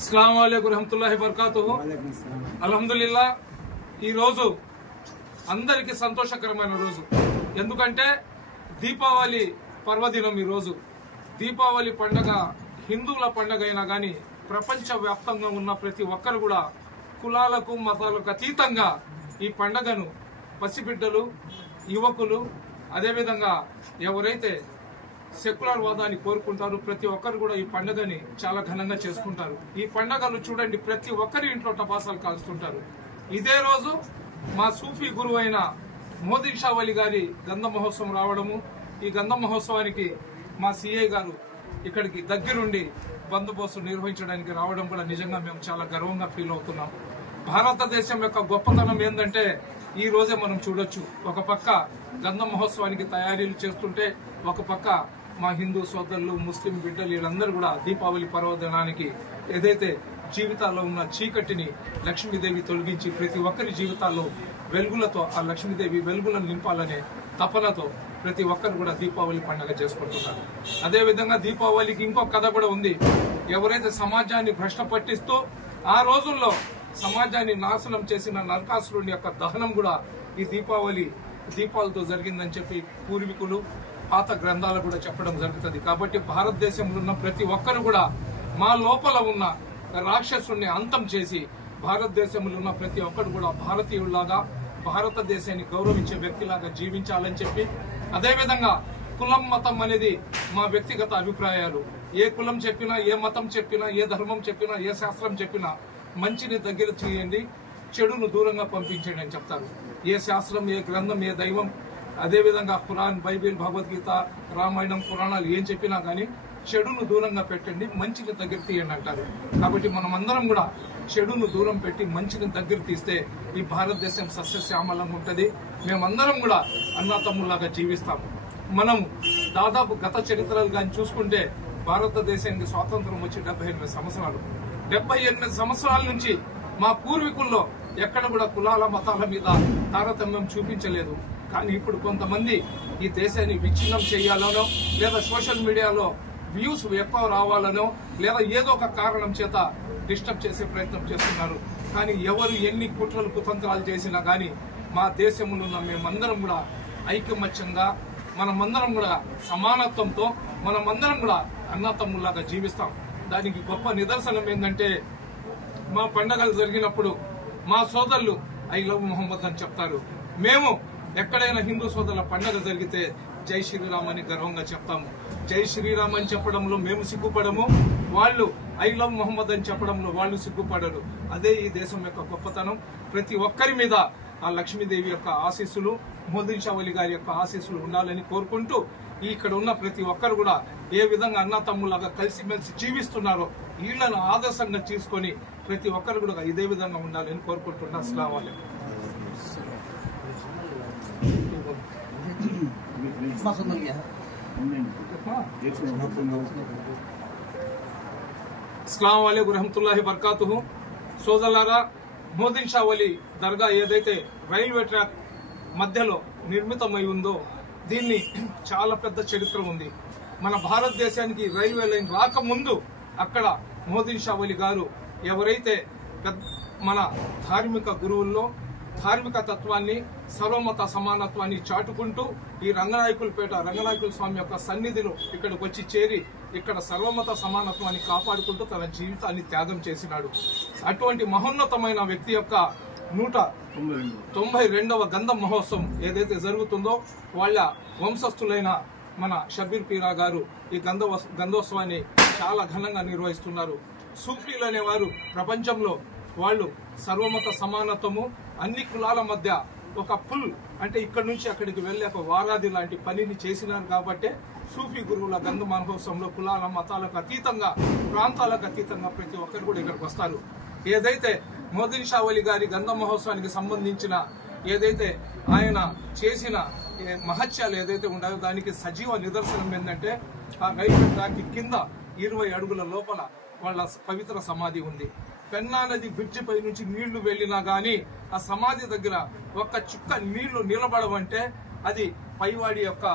అస్సలాము అలైకుం రహమతుల్లాహి బర్కాతుహు. అల్హమ్దులిల్లా ఈ రోజు అందరికీ సంతోషకరమైన రోజు. ఎందుకంటే దీపావళి పర్వదినం. ఈ రోజు దీపావళి పండగ హిందువుల పండగ అయినా కానీ ప్రపంచ వ్యాప్తంగా ఉన్న ప్రతి ఒక్కరు కూడా కులాలకు మతాలకు అతీతంగా ఈ పండగను పసిబిడ్డలు, యువకులు, అదేవిధంగా ఎవరైతే సెక్యులర్ వాదాన్ని కోరుకుంటారు ప్రతి ఒక్కరు కూడా ఈ పండుగని చాలా ఘనంగా చేసుకుంటారు. ఈ పండుగను చూడండి, ప్రతి ఒక్కరి ఇంట్లో టపాసాలు కాల్చుతుంటారు. ఇదే రోజు మా సూఫీ గురువు అయిన మోదీ షా వలి గారి గంధ మహోత్సవం రావడము, ఈ గంధ మహోత్సవానికి మా సిఐ గారు ఇక్కడికి దగ్గరుండి బందోబస్తు నిర్వహించడానికి రావడం కూడా నిజంగా మేము చాలా గర్వంగా ఫీల్ అవుతున్నాం. భారతదేశం యొక్క గొప్పతనం ఏంటంటే ఈ రోజే మనం చూడొచ్చు. ఒక పక్క గంధ మహోత్సవానికి తయారీలు చేస్తుంటే, ఒక పక్క మా హిందూ సోదరులు, ముస్లిం బిడ్డలు వీళ్ళందరూ కూడా దీపావళి పర్వదినానికి ఏదైతే జీవితాల్లో ఉన్న చీకటిని లక్ష్మీదేవి తొలగించి ప్రతి ఒక్కరి జీవితాల్లో వెలుగులతో ఆ లక్ష్మీదేవి వెలుగులను నింపాలనే తపనతో ప్రతి ఒక్కరు కూడా దీపావళి పండుగ చేసుకుంటున్నారు. అదేవిధంగా దీపావళికి ఇంకో కథ కూడా ఉంది. ఎవరైతే సమాజాన్ని భ్రష్ట పట్టిస్తూ ఆ రోజుల్లో సమాజాన్ని నాశనం చేసిన నరకాసురుని యొక్క దహనం కూడా ఈ దీపాలతో జరిగిందని చెప్పి పూర్వీకులు పాత గ్రంథాలు కూడా చెప్పడం జరుగుతుంది. కాబట్టి భారతదేశంలో ఉన్న ప్రతి ఒక్కరు కూడా మా లోపల ఉన్న రాక్షసుని అంతం చేసి భారతదేశంలో ఉన్న ప్రతి ఒక్కరు కూడా భారతీయుల్లాగా భారతదేశాన్ని గౌరవించే వ్యక్తిలాగా జీవించాలని చెప్పి, అదేవిధంగా కులం మతం అనేది మా వ్యక్తిగత అభిప్రాయాలు. ఏ కులం చెప్పినా, ఏ మతం చెప్పినా, ఏ ధర్మం చెప్పినా, ఏ శాస్త్రం చెప్పినా మంచిని దగ్గర చేయండి, చెడును దూరంగా పంపించండి అని చెప్తారు. ఏ శాస్త్రం, ఏ గ్రంథం, ఏ దైవం, అదేవిధంగా ఖురాన్, బైబిల్, భగవద్గీత, రామాయణం, పురాణాలు ఏం చెప్పినా కానీ చెడును దూరంగా పెట్టండి, మంచిని దగ్గర తీయండి అంటారు. కాబట్టి మనం అందరం కూడా చెడును దూరం పెట్టి మంచిని దగ్గర తీస్తే ఈ భారతదేశం సస్యశ్యామలంగా ఉంటుంది. మేమందరం కూడా అన్నాతమ్ముల్లాగా జీవిస్తాము. మనం దాదాపు గత చరిత్రలు కానీ చూసుకుంటే భారతదేశానికి స్వాతంత్రం వచ్చి 78 సంవత్సరాలు. 78 సంవత్సరాల నుంచి మా పూర్వీకుల్లో ఎక్కడ కూడా కులాల మతాల మీద తారతమ్యం చూపించలేదు. కానీ ఇప్పుడు కొంతమంది ఈ దేశాన్ని విచ్ఛిన్నం చేయాలనో, లేదా సోషల్ మీడియాలో వ్యూస్ ఎక్కువ రావాలనో, లేదా ఏదో ఒక కారణం చేత డిస్టర్బ్ చేసే ప్రయత్నం చేస్తున్నారు. కానీ ఎవరు ఎన్ని కుట్రలు కుతంత్రాలు చేసినా కానీ మా దేశంలో ఉన్న మేమందరం కూడా ఐకమత్యంగా, మనమందరం కూడా సమానత్వంతో, మనమందరం కూడా అన్నతమ్ముల్లాగా జీవిస్తాం. దానికి గొప్ప నిదర్శనం ఏంటంటే మా పండగలు జరిగినప్పుడు మా సోదరులు ఐ లవ్ మొహమ్మద్ అని చెప్తారు. మేము ఎక్కడైనా హిందూ సోదరుల పండగ జరిగితే జై శ్రీరామ్ అని గర్వంగా చెప్తాము. జై శ్రీరామ్ అని చెప్పడంలో మేము సిగ్గుపడము, వాళ్ళు ఐ లవ్ మొహమ్మద్ అని చెప్పడంలో వాళ్ళు సిగ్గుపడరు. అదే ఈ దేశం యొక్క గొప్పతనం. ప్రతి ఒక్కరి మీద ఆ లక్ష్మీదేవి యొక్క ఆశీస్సులు, మోదీ షా వలి గారి యొక్క ఆశీస్సులు ఉండాలని కోరుకుంటూ, ఇక్కడ ఉన్న ప్రతి ఒక్కరు కూడా ఏ విధంగా అన్నా తమ్ములాగా కలిసిమెలిసి జీవిస్తున్నారో వీళ్లను ఆదర్శంగా తీసుకొని ప్రతి ఒక్కరు కూడా ఇదే విధంగా ఉండాలని కోరుకుంటున్నా. అస్సలాము అలైకుం. అస్సలాము అలైకుం రహమతుల్లాహి బర్కాతుహు. సోదరులారా, మోదీ షా వలి దర్గా ఏదైతే రైల్వే ట్రాక్ మధ్యలో నిర్మితమై ఉందో దీన్ని చాలా పెద్ద చరిత్ర ఉంది. మన భారతదేశానికి రైల్వే లైన్ రాకముందు అక్కడ మోదీ షా వలి గారు ఎవరైతే మన ధార్మిక గురువుల్లో ధార్మిక తత్వాన్ని, సర్వమత సమానత్వాన్ని చాటుకుంటూ ఈ రంగనాయకుల స్వామి యొక్క సన్నిధిలో ఇక్కడికి వచ్చి చేరి ఇక్కడ సర్వమత సమానత్వాన్ని కాపాడుకుంటూ తన జీవితాన్ని త్యాగం చేసినాడు. అటువంటి మహోన్నతమైన వ్యక్తి యొక్క 192వ గంధ మహోత్సవం ఏదైతే జరుగుతుందో వాళ్ళ వంశస్థులైన మన షబీర్ పీరా గారు ఈ గంధోత్సవాన్ని చాలా ఘనంగా నిర్వహిస్తున్నారు. సూఫీలు అనేవారు ప్రపంచంలో వాళ్ళు సర్వమత సమానత్వము, అన్ని కులాల మధ్య ఒక పుల్ అంటే ఇక్కడ నుంచి అక్కడికి వెళ్లే ఒక వారాది లాంటి పనిని చేసినారు. కాబట్టి సూఫీ గురువుల గంధ మహోత్సవంలో కులాల మతాలకు అతీతంగా, ప్రాంతాలకు అతీతంగా ప్రతి ఒక్కరు కూడా ఇక్కడికి వస్తారు. ఏదైతే మోదీ షా వలి గారి గంధ మహోత్సవానికి సంబంధించిన ఏదైతే ఆయన చేసిన మహత్యాలు ఏదైతే ఉన్నాయో దానికి సజీవ నిదర్శనం ఏంటంటే ఆ రైల్వే ట్రాక్ కింద 20 అడుగుల లోపల వాళ్ళ పవిత్ర సమాధి ఉంది. పెన్నా నది బ్రిడ్జి పై నుంచి నీళ్లు వెళ్లినా గాని ఆ సమాధి దగ్గర ఒక్క చుక్క నీళ్లు నిలబడవంటే అది పైవాడి యొక్క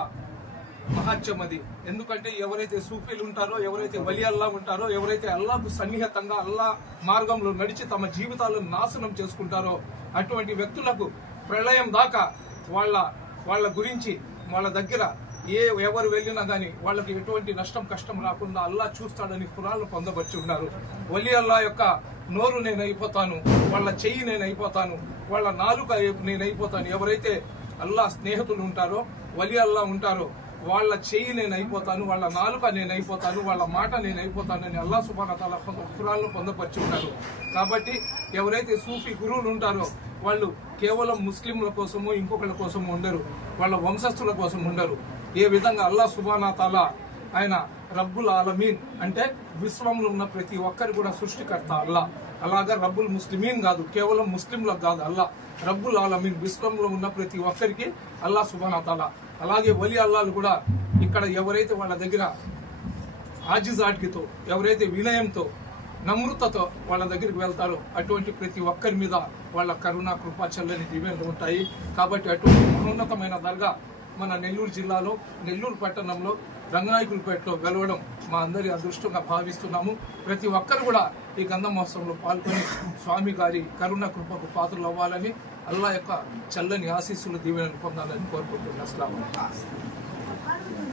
మహత్యం అది. ఎందుకంటే ఎవరైతే సూఫీలు ఉంటారో, ఎవరైతే వలి అల్లా ఉంటారో, ఎవరైతే అల్లాకు సన్నిహితంగా అల్లా మార్గంలో నడిచి తమ జీవితాలను నాశనం చేసుకుంటారో అటువంటి వ్యక్తులకు ప్రళయం దాకా వాళ్ళ గురించి వాళ్ళ దగ్గర ఎవరు వెళ్ళినా గానీ వాళ్ళకి ఎటువంటి నష్టం కష్టం రాకుండా అల్లా చూస్తాడని ఖురాన్లో పొందబర్చి ఉన్నారు. వలి అల్లా యొక్క నోరు నేను అయిపోతాను, వాళ్ళ చెయ్యి నేను అయిపోతాను, వాళ్ళ నాలుక నేను అయిపోతాను. ఎవరైతే అల్లా స్నేహితులు ఉంటారో, వలి అల్లా ఉంటారో వాళ్ళ చెయ్యి నేను అయిపోతాను, వాళ్ళ నాలుక నేను అయిపోతాను, వాళ్ళ మాట నేను అయిపోతానని అల్లా సుబ్హానహు వ తఆలా ఖురాన్లో పొందపరిచి ఉన్నారు. కాబట్టి ఎవరైతే సూఫీ గురువులు ఉంటారో వాళ్ళు కేవలం ముస్లింల కోసమో ఇంకొకళ్ళ కోసమో ఉండరు, వాళ్ళ వంశస్థుల కోసం ఉండరు. ఏ విధంగా అల్లా సుబ్హానహు వ తఆలా ఆయన రబ్బుల్ ఆలమీన్ అంటే విశ్వంలో ఉన్న ప్రతి ఒక్కరి కూడా సృష్టికర్త అల్లా. అలాగా రబ్బుల్ ముస్లిమీన్ కాదు, కేవలం ముస్లింలకు కాదు, అల్లా రబ్బుల్ ఆలమీన్ విశ్వంలో ఉన్న ప్రతి ఒక్కరికి అల్లా సుబ్హానహు వ తఆలా. అలాగే వలి అల్లాలు కూడా ఇక్కడ ఎవరైతే వాళ్ళ దగ్గర ఆజిజాడ్కితో, ఎవరైతే వినయంతో నమ్రతతో వాళ్ళ దగ్గరికి వెళ్తారో అటువంటి ప్రతి ఒక్కరి మీద వాళ్ళ కరుణ కృపా చల్లని దీవెనలు ఉంటాయి. కాబట్టి అటువంటి మహోన్నతమైన దర్గా మన నెల్లూరు జిల్లాలో నెల్లూరు పట్టణంలో రంగనాయకులపేటలో వెలవడం మా అందరి అదృష్టంగా భావిస్తున్నాము. ప్రతి ఒక్కరు కూడా ఈ గంధ మహోత్సవంలో పాల్గొని స్వామి గారి కరుణ కృపకు పాత్రలు అవ్వాలని, అల్లా యొక్క చల్లని ఆశీస్సులు దీవెనలు పొందాలని కోరుకుంటున్నాను. అస్సలాము అలైకుం.